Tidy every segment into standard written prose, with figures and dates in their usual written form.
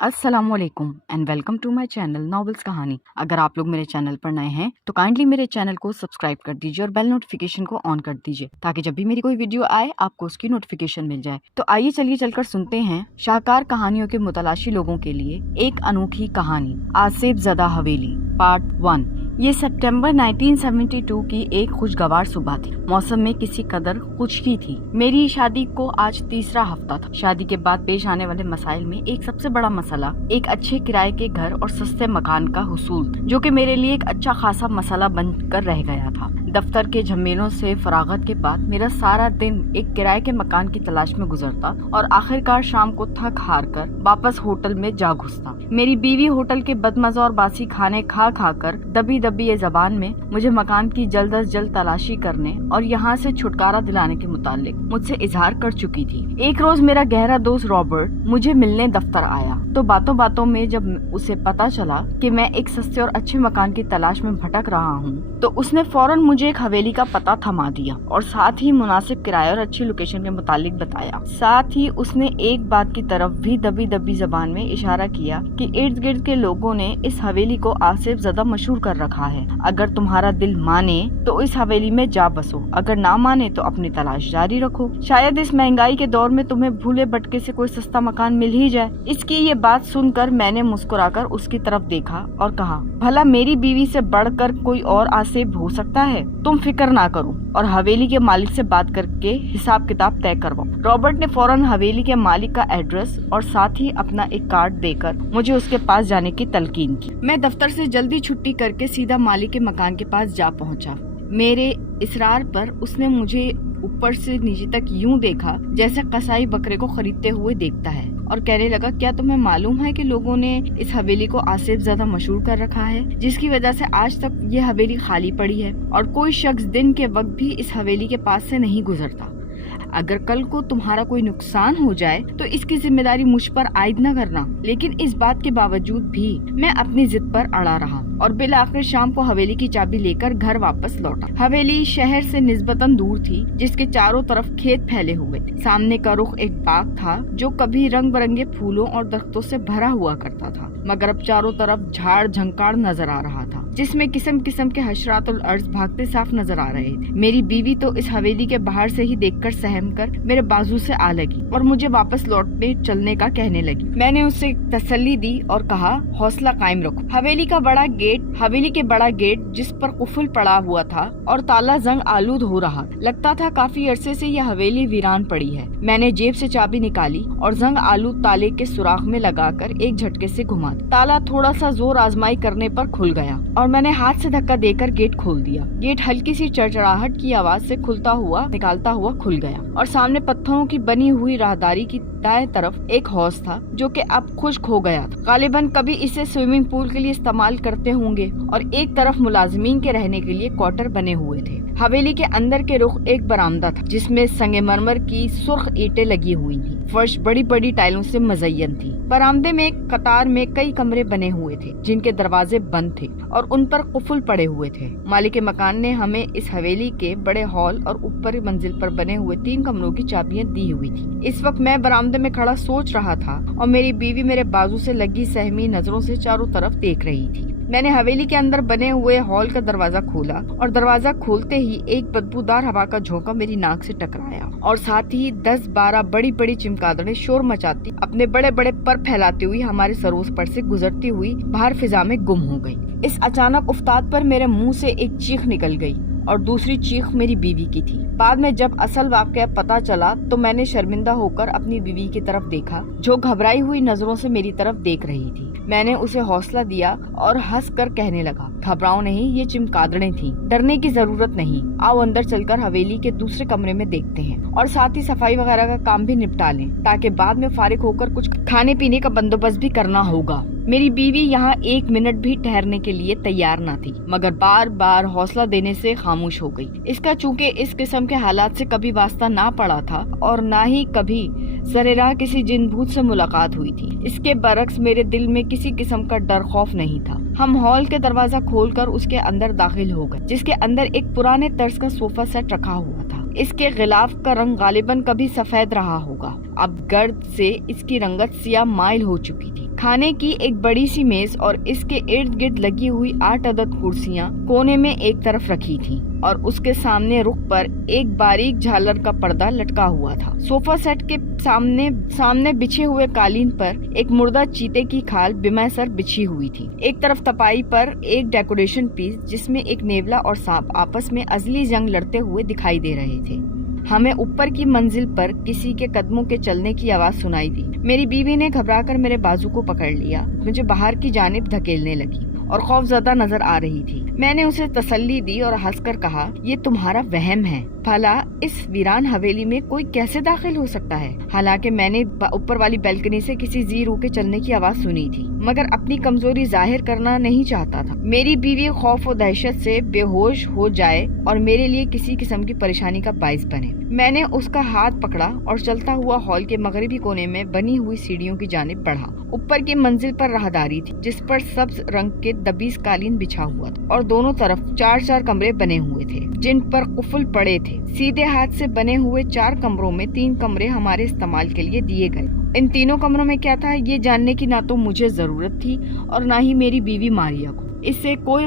अस्सलाम वालेकुम and welcome to my channel novels कहानी। अगर आप लोग मेरे चैनल पर नए हैं तो काइंडली मेरे चैनल को सब्सक्राइब कर दीजिए और बेल नोटिफिकेशन को ऑन कर दीजिए ताकि जब भी मेरी कोई वीडियो आए आपको उसकी नोटिफिकेशन मिल जाए। तो आइए चलिए चलकर सुनते हैं शाहकार कहानियों के मुतलाशी लोगों के लिए एक अनोखी कहानी, आसिफ ज़दा हवेली पार्ट 1। ये सितंबर 1972 की एक खुशगवार सुबह थी। मौसम में किसी कदर खुशकी थी। मेरी शादी को आज तीसरा हफ्ता था। शादी के बाद पेश आने वाले मसाइल में एक सबसे बड़ा मसला एक अच्छे किराए के घर और सस्ते मकान का हुसूल था, जो कि मेरे लिए एक अच्छा खासा मसला बनकर रह गया था। दफ्तर के झमेलों से फरागत के बाद मेरा सारा दिन एक किराए के मकान की तलाश में गुजरता और आखिरकार शाम को थक हार कर वापस होटल में जा घुसता। मेरी बीवी होटल के बदमजा और बासी खाने खा खा कर दबी ये जबान में मुझे मकान की जल्द अज जल्द तलाशी करने और यहाँ से छुटकारा दिलाने के मुतालिक मुझसे इजहार कर चुकी थी। एक रोज मेरा गहरा दोस्त रॉबर्ट मुझे मिलने दफ्तर आया तो बातों बातों में जब उसे पता चला कि मैं एक सस्ते और अच्छे मकान की तलाश में भटक रहा हूँ तो उसने फौरन मुझे एक हवेली का पता थमा दिया और साथ ही मुनासिब किराए और अच्छी लोकेशन के मुतालिक बताया। साथ ही उसने एक बात की तरफ भी दबी जबान में इशारा किया कि इर्द गिर्द के लोगों ने इस हवेली को आसिफ ज़दा मशहूर कर रखा है। अगर तुम्हारा दिल माने तो इस हवेली में जा बसो, अगर ना माने तो अपनी तलाश जारी रखो। शायद इस महंगाई के दौर में तुम्हें भूले भटके से कोई सस्ता मकान मिल ही जाए। इसकी ये बात सुनकर मैंने मुस्कुराकर उसकी तरफ देखा और कहा, भला मेरी बीवी से बढ़कर कोई और आसिफ हो सकता है? तुम फिक्र ना करो और हवेली के मालिक से बात करके हिसाब किताब तय करवाओ। रॉबर्ट ने फौरन हवेली के मालिक का एड्रेस और साथ ही अपना एक कार्ड देकर मुझे उसके पास जाने की तलकीन की। मैं दफ्तर से जल्दी छुट्टी करके सीधा मालिक के मकान के पास जा पहुंचा। मेरे इसरार पर उसने मुझे ऊपर से नीचे तक यूं देखा जैसे कसाई बकरे को खरीदते हुए देखता है और कहने लगा, क्या तुम्हें मालूम है कि लोगों ने इस हवेली को आसिफ ज़दा मशहूर कर रखा है, जिसकी वजह से आज तक ये हवेली खाली पड़ी है और कोई शख्स दिन के वक्त भी इस हवेली के पास से नहीं गुजरता। अगर कल को तुम्हारा कोई नुकसान हो जाए तो इसकी जिम्मेदारी मुझ पर आयद न करना। लेकिन इस बात के बावजूद भी मैं अपनी जिद पर अड़ा रहा और बिल आखिर शाम को हवेली की चाबी लेकर घर वापस लौटा। हवेली शहर से निस्बतन दूर थी, जिसके चारों तरफ खेत फैले हुए थे। सामने का रुख एक बाग था जो कभी रंग बिरंगे फूलों और दरख्तों से भरा हुआ करता था, मगर अब चारों तरफ झाड़ झंकाड़ नजर आ रहा था, जिसमें किस्म किस्म के हशरातुल अर्ज भागते साफ नजर आ रहे थे। मेरी बीवी तो इस हवेली के बाहर से ही देखकर सहम कर मेरे बाजू से आ लगी और मुझे वापस लौटने चलने का कहने लगी। मैंने उसे तसल्ली दी और कहा, हौसला कायम रखो। हवेली के बड़ा गेट जिस पर कुफल पड़ा हुआ था और ताला जंग आलूद हो रहा, लगता था काफी अरसे से यह हवेली वीरान पड़ी है। मैंने जेब से चाबी निकाली और जंग आलूद ताले के सुराख में लगाकर एक झटके से घुमा दिया। ताला थोड़ा सा जोर आजमाई करने पर खुल गया और मैंने हाथ से धक्का देकर गेट खोल दिया। गेट हल्की सी चड़चड़ाहट की आवाज से निकालता हुआ खुल गया और सामने पत्थरों की बनी हुई राहदारी की दाएं तरफ एक हौज था जो कि अब खुश्क हो गया था। गालिबन कभी इसे स्विमिंग पूल के लिए इस्तेमाल करते होंगे और एक तरफ मुलाजिमीन के रहने के लिए क्वार्टर बने हुए थे। हवेली के अंदर के रुख एक बरामदा था जिसमें संगमरमर की सुर्ख ईंटें लगी हुई थी। फर्श बड़ी बड़ी टाइलों से मज़य्यन थी। बरामदे में एक कतार में कई कमरे बने हुए थे जिनके दरवाजे बंद थे और उन पर कुफल पड़े हुए थे। मालिक मकान ने हमें इस हवेली के बड़े हॉल और ऊपरी मंजिल पर बने हुए 3 कमरों की चाबियां दी हुई थी। इस वक्त मैं बरामदे में खड़ा सोच रहा था और मेरी बीवी मेरे बाजू से लगी सहमी नजरों से चारों तरफ देख रही थी। मैंने हवेली के अंदर बने हुए हॉल का दरवाजा खोला और दरवाजा खोलते ही एक बदबूदार हवा का झोंका मेरी नाक से टकराया और साथ ही 10-12 बड़ी बड़ी चिमगादड़ें शोर मचाती अपने बड़े बड़े पर फैलाती हुई हमारे सरोस पर से गुजरती हुई बाहर फिजा में गुम हो गई। इस अचानक उफ्ताद पर मेरे मुंह से एक चीख निकल गई और दूसरी चीख मेरी बीवी की थी। बाद में जब असल वाकया पता चला तो मैंने शर्मिंदा होकर अपनी बीवी की तरफ देखा जो घबराई हुई नजरों से मेरी तरफ देख रही थी। मैंने उसे हौसला दिया और हंस कर कहने लगा, घबराओ नहीं, ये चिमगादड़ें थी, डरने की जरूरत नहीं। आओ अंदर चलकर हवेली के दूसरे कमरे में देखते हैं और साथ ही सफाई वगैरह का काम भी निपटा लें ताकि बाद में फारिग होकर कुछ खाने पीने का बंदोबस्त भी करना होगा। मेरी बीवी यहाँ 1 मिनट भी ठहरने के लिए तैयार न थी, मगर बार बार हौसला देने से खामोश हो गई। इसका चूंकि इस किस्म के हालात से कभी वास्ता ना पड़ा था और ना ही कभी ज़रे-राह किसी जिन भूत से मुलाकात हुई थी, इसके बरक्स मेरे दिल में किसी किस्म का डर खौफ नहीं था। हम हॉल के दरवाजा खोलकर उसके अंदर दाखिल हो गए, जिसके अंदर एक पुराने तर्ज का सोफा सेट रखा हुआ था। इसके गिलाफ का रंग गालिबन कभी सफेद रहा होगा अब गर्द से इसकी रंगत सिया माइल हो चुकी थी। खाने की एक बड़ी सी मेज और इसके इर्द गिर्द लगी हुई 8 अदद कुर्सियां कोने में एक तरफ रखी थी और उसके सामने रुख पर एक बारीक झालर का पर्दा लटका हुआ था। सोफा सेट के सामने बिछे हुए कालीन पर एक मुर्दा चीते की खाल बिमैसर बिछी हुई थी। एक तरफ तपाई पर एक डेकोरेशन पीस जिसमें एक नेवला और सांप आपस में अजली जंग लड़ते हुए दिखाई दे रहे थे। हमें ऊपर की मंजिल पर किसी के कदमों के चलने की आवाज सुनाई दी। मेरी बीवी ने घबराकर मेरे बाजू को पकड़ लिया, मुझे बाहर की जानिब धकेलने लगी और खौफजदा नजर आ रही थी। मैंने उसे तसल्ली दी और हंसकर कहा, ये तुम्हारा वहम है। भला इस वीरान हवेली में कोई कैसे दाखिल हो सकता है? हालांकि मैंने ऊपर वाली बैल्कनी से किसी जी रू के चलने की आवाज सुनी थी, मगर अपनी कमजोरी जाहिर करना नहीं चाहता था। मेरी बीवी खौफ और दहशत से बेहोश हो जाए और मेरे लिए किसी किस्म की परेशानी का बाइस बने। मैंने उसका हाथ पकड़ा और चलता हुआ हॉल के मगरबी कोने में बनी हुई सीढ़ियों की जानिब बढ़ा। ऊपर की मंजिल पर राहदारी थी जिस पर सब्ज रंग के दबीस कालीन बिछा हुआ था और दोनों तरफ 4-4 कमरे बने हुए थे जिन पर कुफुल पड़े थे। सीधे हाथ से बने हुए 4 कमरों में 3 कमरे हमारे इस्तेमाल के लिए दिए गए। इन तीनों कमरों में क्या था ये जानने की ना तो मुझे जरूरत थी और ना ही मेरी बीवी मारिया को इससे कोई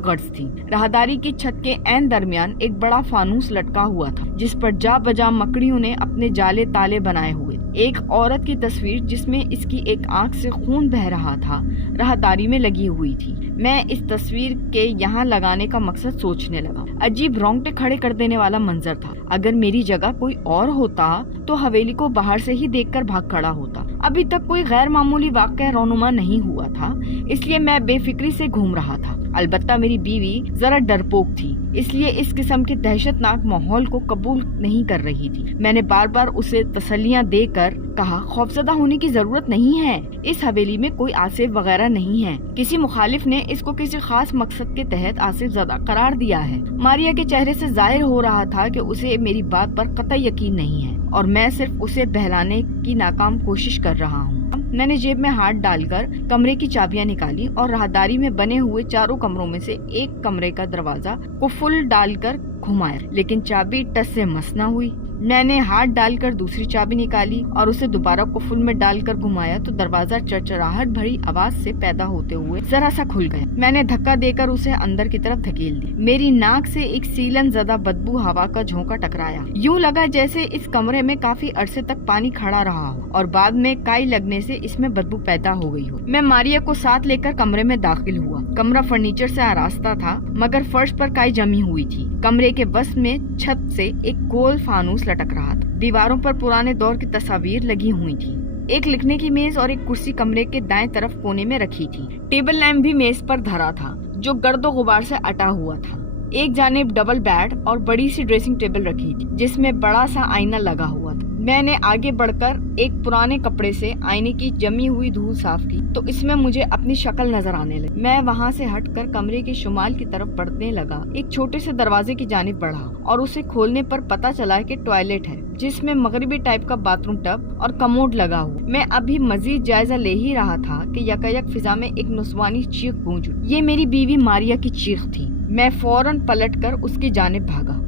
गर्ज थी। राहदारी की छत के ऐन दरमियान एक बड़ा फानूस लटका हुआ था जिस पर जा बजा मकड़ियों ने अपने जाले ताले बनाए हुए। एक औरत की तस्वीर जिसमें इसकी एक आंख से खून बह रहा था राहदारी में लगी हुई थी। मैं इस तस्वीर के यहाँ लगाने का मकसद सोचने लगा। अजीब रोंगटे खड़े कर देने वाला मंजर था। अगर मेरी जगह कोई और होता तो हवेली को बाहर से ही देखकर भाग खड़ा होता। अभी तक कोई गैर मामूली वाक़या रौनुमा नहीं हुआ था, इसलिए मैं बेफिक्री से घूम रहा था। अलबत्ता मेरी बीवी जरा डरपोक थी, इसलिए इस किस्म के दहशतनाक माहौल को कबूल नहीं कर रही थी। मैंने बार बार उसे तसल्लियां देकर कहा, खौफजदा होने की जरूरत नहीं है, इस हवेली में कोई आसिफ वगैरह नहीं है। किसी मुखालिफ ने इसको किसी खास मकसद के तहत आसिफ ज़दा करार दिया है। मारिया के चेहरे से जाहिर हो रहा था कि उसे मेरी बात पर कतई यकीन नहीं है और मैं सिर्फ उसे बहलाने की नाकाम कोशिश कर रहा हूँ। मैंने जेब में हाथ डालकर कमरे की चाबियां निकाली और राहदारी में बने हुए 4 कमरों में से एक कमरे का दरवाजा कुफुल डालकर घुमाया, लेकिन चाबी टस से मस न हुई। मैंने हाथ डालकर दूसरी चाबी निकाली और उसे दोबारा कुफुल में डालकर घुमाया तो दरवाजा चरचराहट भरी आवाज से पैदा होते हुए जरा सा खुल गया। मैंने धक्का देकर उसे अंदर की तरफ धकेल दी। मेरी नाक से एक सीलन ज़दा बदबू हवा का झोंका टकराया। यूं लगा जैसे इस कमरे में काफी अरसे तक पानी खड़ा रहा हो और बाद में काई लगने से इसमें बदबू पैदा हो गई हो। मैं मारिया को साथ लेकर कमरे में दाखिल हुआ। कमरा फर्नीचर से आरास्ता था मगर फर्श पर काई जमी हुई थी। कमरे के वस्त में छत से एक गोल फानूस लटक रहा था। दीवारों पर पुराने दौर की तस्वीर लगी हुई थी। एक लिखने की मेज और एक कुर्सी कमरे के दाएं तरफ कोने में रखी थी। टेबल लैंप भी मेज पर धरा था जो गर्दो गुबार से अटा हुआ था। एक जानिब डबल बेड और बड़ी सी ड्रेसिंग टेबल रखी थी जिसमें बड़ा सा आईना लगा हुआ था। मैंने आगे बढ़कर एक पुराने कपड़े से आईने की जमी हुई धूल साफ की तो इसमें मुझे अपनी शक्ल नजर आने लगी। मैं वहां से हटकर कमरे के शुमाल की तरफ बढ़ने लगा। एक छोटे से दरवाजे की जानिब बढ़ा और उसे खोलने पर पता चला कि टॉयलेट है जिसमें मगरिबी टाइप का बाथरूम टब और कमोड लगा हुआ। मैं अभी मजीद जायजा ले ही रहा था कि यकायक फिजा में एक नुस्वानी चीख गूंज उठी। ये मेरी बीवी मारिया की चीख थी। मैं फौरन पलटकर उसकी जानिब भागा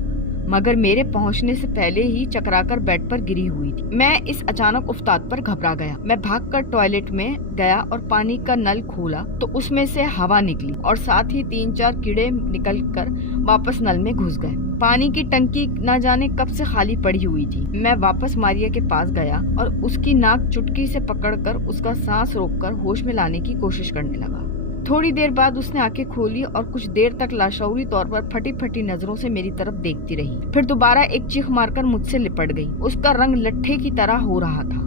मगर मेरे पहुंचने से पहले ही चकराकर बेड पर गिरी हुई थी। मैं इस अचानक उफ्ताद पर घबरा गया। मैं भागकर टॉयलेट में गया और पानी का नल खोला तो उसमें से हवा निकली और साथ ही 3-4 कीड़े निकलकर वापस नल में घुस गए। पानी की टंकी न जाने कब से खाली पड़ी हुई थी। मैं वापस मारिया के पास गया और उसकी नाक चुटकी से पकड़कर उसका सांस रोककर होश में लाने की कोशिश करने लगा। थोड़ी देर बाद उसने आंखें खोली और कुछ देर तक लाशऊरी तौर पर फटी फटी नजरों से मेरी तरफ देखती रही। फिर दोबारा एक चीख मारकर मुझसे लिपट गई। उसका रंग लट्ठे की तरह हो रहा था।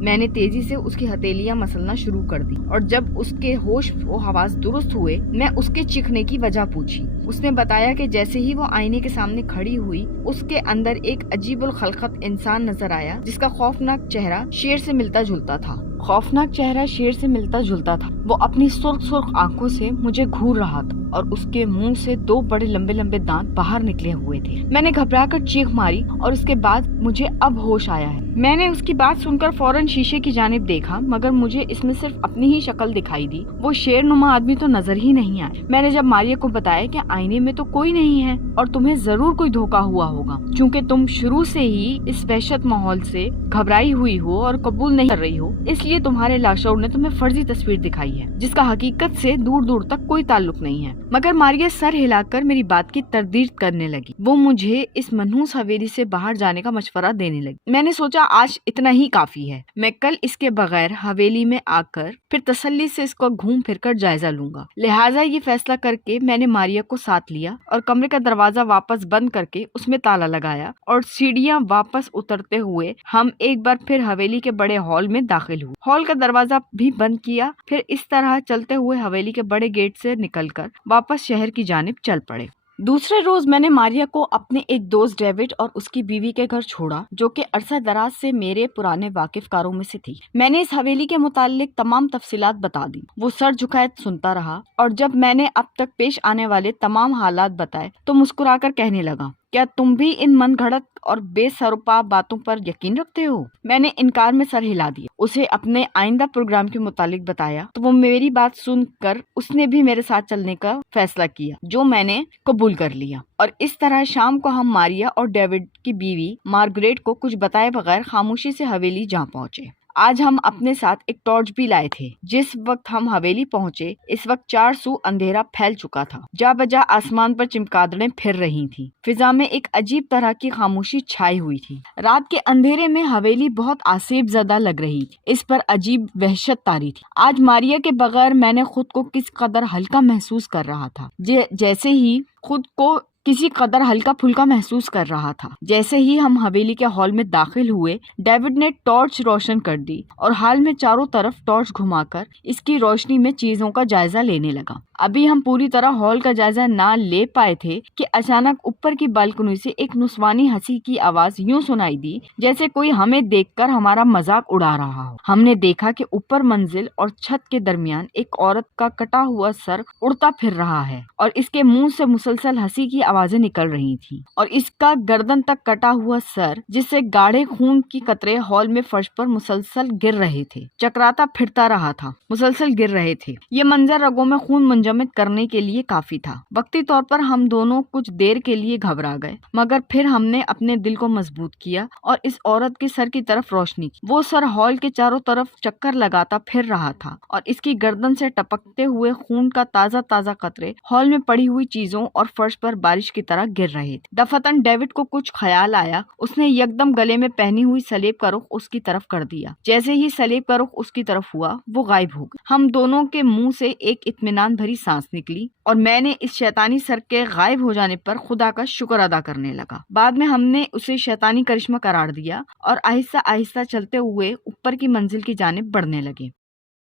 मैंने तेजी से उसकी हथेलियां मसलना शुरू कर दी और जब उसके होश व हवास दुरुस्त हुए मैं उसके चीखने की वजह पूछी। उसने बताया कि जैसे ही वो आईने के सामने खड़ी हुई उसके अंदर एक अजीबुल खलकत इंसान नजर आया जिसका खौफनाक चेहरा शेर से मिलता जुलता था। خوفناک چہرہ شیر سے ملتا جلتا تھا۔ وہ اپنی سرخ سرخ آنکھوں سے مجھے گھور رہا تھا اور اس کے منہ سے 2 بڑے لمبے لمبے دانت باہر نکلے ہوئے تھے۔ میں نے گھبرا کر چیخ ماری اور اس کے بعد مجھے اب ہوش آیا ہے۔ میں نے اس کی بات سن کر فوراً شیشے کی جانب دیکھا، مگر مجھے اس میں صرف اپنی ہی شکل دکھائی دی۔ وہ شیر نما آدمی تو نظر ہی نہیں آئے۔ میں نے جب ماریا کو بتایا کہ آئینے میں تو کوئی نہیں ہے اور تمہیں ضرور کوئی دھوکا ہوا ہوگا، چونکہ تم شروع سے ہی اس وحشت ماحول سے گھبرائی ہوئی ہو اور قبول نہیں کر رہی ہو، اس لیے تمہارے لاشعور نے تمہیں فرضی تصویر دکھائی ہے جس کا حقیقت سے دور دور تک کوئی تعلق نہیں ہے۔ مگر ماریا سر ہلا کر میری بات کی تردید کرنے لگی۔ وہ مجھے اس منحوس حویلی سے باہر جانے کا مشورہ دینے لگی۔ میں نے سوچا آج اتنا ہی کافی ہے، میں کل اس کے بغیر حویلی میں آ کر پھر تسلی سے اس کو گھوم پھر کر جائزہ لوں گا۔ لہٰذا یہ فیصلہ کر کے میں نے ماریا کو ساتھ لیا اور کمرے کا دروازہ واپس بند کر کے اس میں تالا لگایا اور سیڑھیاں واپس اترتے ہوئے ہم ایک بار پھر حویلی کے بڑے ہال میں داخل ہوئے۔ ہال کا دروازہ بھی بند کیا، پھر اس طرح چلتے ہوئے حویلی کے بڑے گیٹ سے نکل کر واپس شہر کی جانب چل پڑے۔ دوسرے روز میں نے ماریا کو اپنے ایک دوست ڈیوڈ اور اس کی بیوی کے گھر چھوڑا، جو کہ عرصہ دراز سے میرے پرانے واقف کاروں میں سے تھی۔ میں نے اس حویلی کے متعلق تمام تفصیلات بتا دی۔ وہ سر جھکائے سنتا رہا اور جب میں نے اب تک پیش آنے والے تمام حالات بتائے تو مسکرا کر کہنے لگا، کیا تم بھی ان من گھڑت اور بے سروپا باتوں پر یقین رکھتے ہو؟ میں نے انکار میں سر ہلا دیا۔ اسے اپنے آئندہ پروگرام کے متعلق بتایا تو وہ میری بات سن کر اس نے بھی میرے ساتھ چلنے کا فیصلہ کیا، جو میں نے قبول کر لیا، اور اس طرح شام کو ہم ماریا اور ڈیوڈ کی بیوی مارگریٹ کو کچھ بتائے بغیر خاموشی سے حویلی جا پہنچے۔ آج ہم اپنے ساتھ ایک ٹارچ بھی لائے تھے۔ جس وقت ہم حویلی پہنچے اس وقت 4 سو اندھیرا پھیل چکا تھا۔ جا بجا آسمان پر چمگادڑیں پھر رہی تھیں۔ فضا میں ایک عجیب طرح کی خاموشی چھائی ہوئی تھی۔ رات کے اندھیرے میں حویلی بہت آسیب زدہ لگ رہی تھی، اس پر عجیب وحشت طاری تھی۔ آج ماریا کے بغیر میں نے خود کو کس قدر ہلکا محسوس کر رہا تھا، جیسے ہی خود کو کسی قدر ہلکا پھلکا محسوس کر رہا تھا۔ جیسے ہی ہم حویلی کے ہال میں داخل ہوئے، ڈیوڈ نے ٹارچ روشن کر دی اور ہال میں چاروں طرف ٹارچ گھما کر اس کی روشنی میں چیزوں کا جائزہ لینے لگا۔ ابھی ہم پوری طرح ہال کا جائزہ نہ لے پائے تھے کہ اچانک اوپر کی بالکنی سے ایک نسوانی ہنسی کی آواز یوں سنائی دی جیسے کوئی ہمیں دیکھ کر ہمارا مذاق اڑا رہا ہو۔ ہم نے دیکھا کہ اوپر منزل اور چھت کے درمیان ایک عورت کا کٹا ہوا سر اڑتا پھر رہا ہے اور اس کے منہ سے مسلسل ہنسی کی آوازیں نکل رہی تھیں، اور اس کا گردن تک کٹا ہوا سر جس سے گاڑھے خون کی قطرے ہال میں فرش پر مسلسل گر رہے تھے، چکراتا پھرتا رہا تھا، مسلسل گر رہے تھے۔ یہ منظر رگوں میں خون منجمد کرنے کے لیے کافی تھا۔ وقتی طور پر ہم دونوں کچھ دیر کے لیے گھبرا گئے، مگر پھر ہم نے اپنے دل کو مضبوط کیا اور اس عورت کے سر کی طرف روشنی کی۔ وہ سر ہال کے چاروں طرف چکر لگاتا پھر رہا تھا اور اس کی گردن سے ٹپکتے ہوئے خون کا تازہ تازہ قطرے ہال میں پڑی ہوئی چیزوں اور فرش پر بارش کی طرح گر رہے تھے۔ دفعتاً ڈیوڈ کو کچھ خیال آیا۔ اس نے یکدم گلے میں پہنی ہوئی سلیب کا رخ اس کی طرف کر دیا۔ جیسے ہی سلیب کا رخ اس کی طرف ہوا وہ غائب ہو گئی۔ ہم دونوں کے منہ سے ایک اطمینان بھری سانس نکلی اور میں نے اس شیطانی سر کے غائب ہو جانے پر خدا کا شکر ادا کرنے لگا۔ بعد میں ہم نے اسے شیطانی کرشمہ قرار دیا اور آہستہ آہستہ چلتے ہوئے اوپر کی منزل کی جانب بڑھنے لگے۔